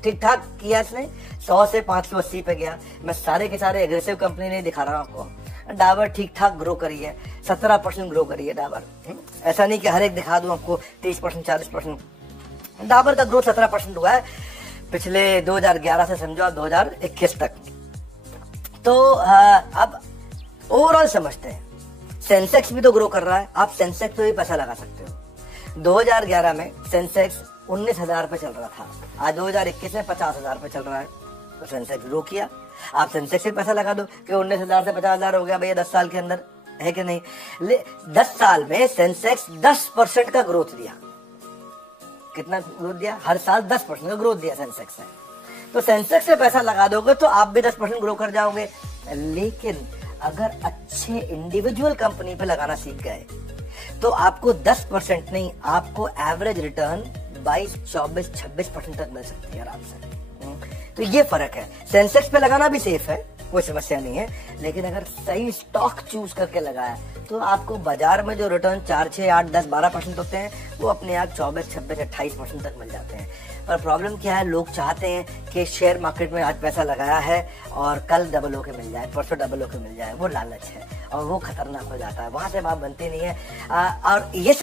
ठीक ठाक किया इसने, 100 से 580 पे गया। मैं सारे के सारे एग्रेसिव कंपनी नहीं दिखा रहा हूँ आपको, डाबर ठीक ठाक ग्रो करी है, 17% ग्रो करी है डाबर। ऐसा नहीं कि हर एक दिखा दूं आपको 30% 40%, डाबर का ग्रोथ 17% हुआ है पिछले 2011 से समझो आप 2021 तक। तो अब ओवरऑल समझते हैं, सेंसेक्स भी तो ग्रो कर रहा है, आप सेंसेक्स पे भी पैसा लगा सकते हो। 2011 में सेंसेक्स 19,000 पे चल रहा था, आज 2021 में 50,000 पे चल रहा है, तो सेंसेक्स ग्रो किया। आप सेंसेक्स से पैसा लगा दो कि 19,000 से 50,000 हो गया भैया 10 साल के अंदर, है कि नहीं? 10 साल में सेंसेक्स 10% का ग्रोथ दिया। कितना ग्रोथ दिया? हर साल 10% का ग्रोथ दिया सेंसेक्स ने। तो सेंसेक्स से पैसा लगा दोगे तो आप भी 10% ग्रो कर जाओगे। लेकिन अगर अच्छे इंडिविजुअल कंपनी पे लगाना सीख गए तो आपको 10% नहीं, आपको एवरेज रिटर्न 22, 24, 26% तक मिल सकती है आराम से। तो ये फर्क है। सेंसेक्स पे लगाना भी सेफ है, कोई समस्या नहीं है, लेकिन अगर सही स्टॉक चूज करके लगाया तो आपको बाजार में जो रिटर्न 4, 6, 8, 10, 12% होते हैं वो अपने आप 24, 26, 28% तक मिल जाते हैं। पर प्रॉब्लम क्या है, लोग चाहते हैं कि शेयर मार्केट में आज पैसा लगाया है और कल डबल होके मिल जाए, परसों डबल होके मिल जाए, वो लालच है और वो खतरनाक हो जाता है, वहां से बात बनती नहीं है। और ये